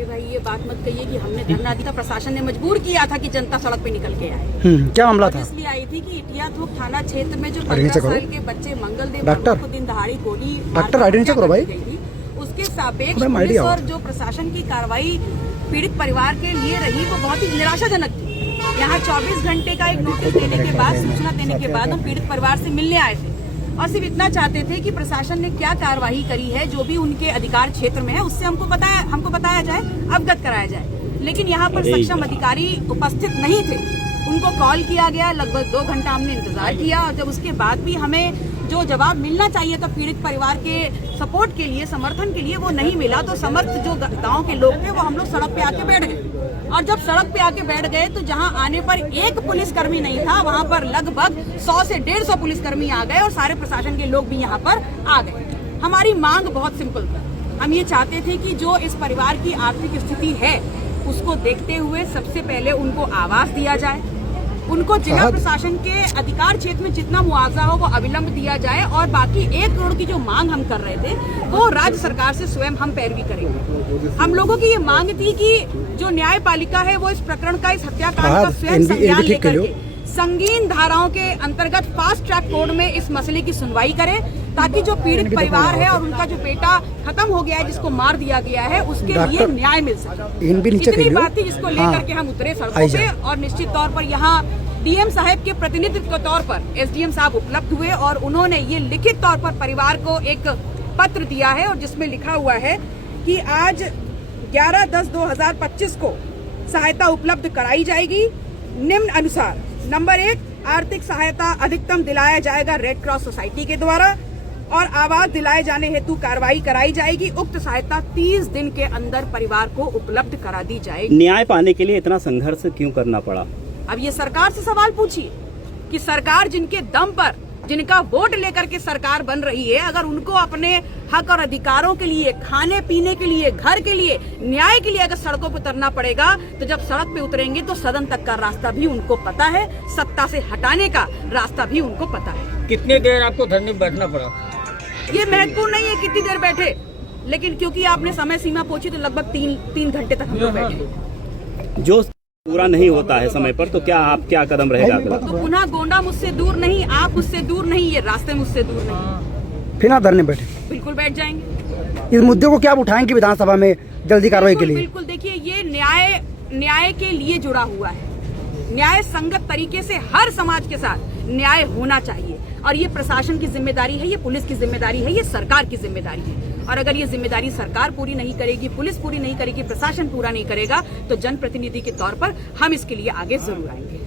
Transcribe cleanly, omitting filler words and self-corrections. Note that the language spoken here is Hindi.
अरे भाई ये बात मत कहिए कि हमने धरना दिया, प्रशासन ने मजबूर किया था कि जनता सड़क पे निकल के आए। क्या मामला था? इसलिए आई थी कि इटिया थोक थाना क्षेत्र में जो 15 साल के बच्चे मंगलदेव को दिन दहाड़ी गोली गई थी, उसके सापेक्ष और जो प्रशासन की कार्रवाई पीड़ित परिवार के लिए रही वो बहुत ही निराशाजनक थी। यहाँ 24 घंटे का एक नोटिस देने के बाद, सूचना देने के बाद हम पीड़ित परिवार से मिलने आए थे और सिर्फ इतना चाहते थे कि प्रशासन ने क्या कार्रवाई करी है, जो भी उनके अधिकार क्षेत्र में है उससे हमको बताया जाए, अवगत कराया जाए। लेकिन यहाँ पर सक्षम अधिकारी उपस्थित नहीं थे। उनको कॉल किया गया, लगभग 2 घंटा हमने इंतजार किया और जब उसके बाद भी हमें जो जवाब मिलना चाहिए था पीड़ित परिवार के सपोर्ट के लिए, समर्थन के लिए, वो नहीं मिला। तो समर्थ जो गांव के लोग थे वो हम लोग सड़क पे आके बैठ गए और जब सड़क पे आके बैठ गए तो जहां आने पर एक पुलिसकर्मी नहीं था, वहां पर लगभग 100 से 150 पुलिसकर्मी आ गए और सारे प्रशासन के लोग भी यहां पर आ गए। हमारी मांग बहुत सिंपल था। हम ये चाहते थे कि जो इस परिवार की आर्थिक स्थिति है उसको देखते हुए सबसे पहले उनको आवास दिया जाए, उनको जिला प्रशासन के अधिकार क्षेत्र में जितना मुआवजा हो वो अविलंब दिया जाए और बाकी 1 करोड़ की जो मांग हम कर रहे थे वो राज्य सरकार से स्वयं हम पैरवी करेंगे। हम लोगों की ये मांग थी कि जो न्यायपालिका है वो इस प्रकरण का, इस हत्याकांड का स्वयं संज्ञान लेकर के संगीन धाराओं के अंतर्गत फास्ट ट्रैक कोर्ट में इस मसले की सुनवाई करे, ताकि जो पीड़ित परिवार है और उनका जो बेटा खत्म हो गया है, जिसको मार दिया गया है, उसके लिए न्याय मिल सके। इतनी बात थी जिसको लेकर के हम उतरे सड़कों पे और निश्चित तौर पर यहाँ डीएम साहब के प्रतिनिधित्व के तौर पर एसडीएम साहब उपलब्ध हुए और उन्होंने ये लिखित तौर पर परिवार को एक पत्र दिया है और जिसमें लिखा हुआ है कि आज 11/10/2025 को सहायता उपलब्ध कराई जाएगी। निम्न अनुसार: नंबर 1, आर्थिक सहायता अधिकतम दिलाया जाएगा रेड क्रॉस सोसाइटी के द्वारा और आवास दिलाए जाने हेतु कार्रवाई कराई जाएगी। उक्त सहायता 30 दिन के अंदर परिवार को उपलब्ध करा दी जाएगी। न्याय पाने के लिए इतना संघर्ष क्यों करना पड़ा? अब ये सरकार से सवाल पूछिए कि सरकार जिनके दम पर, जिनका वोट लेकर के सरकार बन रही है, अगर उनको अपने हक और अधिकारों के लिए, खाने पीने के लिए, घर के लिए, न्याय के लिए अगर सड़कों पर उतरना पड़ेगा तो जब सड़क पे उतरेंगे तो सदन तक का रास्ता भी उनको पता है, सत्ता से हटाने का रास्ता भी उनको पता है। कितनी देर आपको धरने में बैठना पड़ा? ये महत्वपूर्ण नहीं है कितनी देर बैठे, लेकिन क्योंकि आपने समय सीमा पूछी तो लगभग 3 घंटे तक हम लोग बैठे। जो पूरा नहीं होता है समय पर तो क्या कदम रहेगा अगला? तो पुनः गोंडा मुझसे दूर नहीं, आप मुझसे दूर नहीं, ये रास्ते मुझसे दूर नहीं। फिर आप धरने बैठे? बिल्कुल बैठ जाएंगे। इस मुद्दे को क्या उठाएंगे विधानसभा में जल्दी कार्रवाई के लिए? बिल्कुल, देखिए ये न्याय के लिए जुड़ा हुआ है। न्याय संगत तरीके से हर समाज के साथ न्याय होना चाहिए और ये प्रशासन की जिम्मेदारी है, ये पुलिस की जिम्मेदारी है, ये सरकार की जिम्मेदारी है। और अगर ये जिम्मेदारी सरकार पूरी नहीं करेगी, पुलिस पूरी नहीं करेगी, प्रशासन पूरा नहीं करेगा तो जनप्रतिनिधि के तौर पर हम इसके लिए आगे जरूर आएंगे।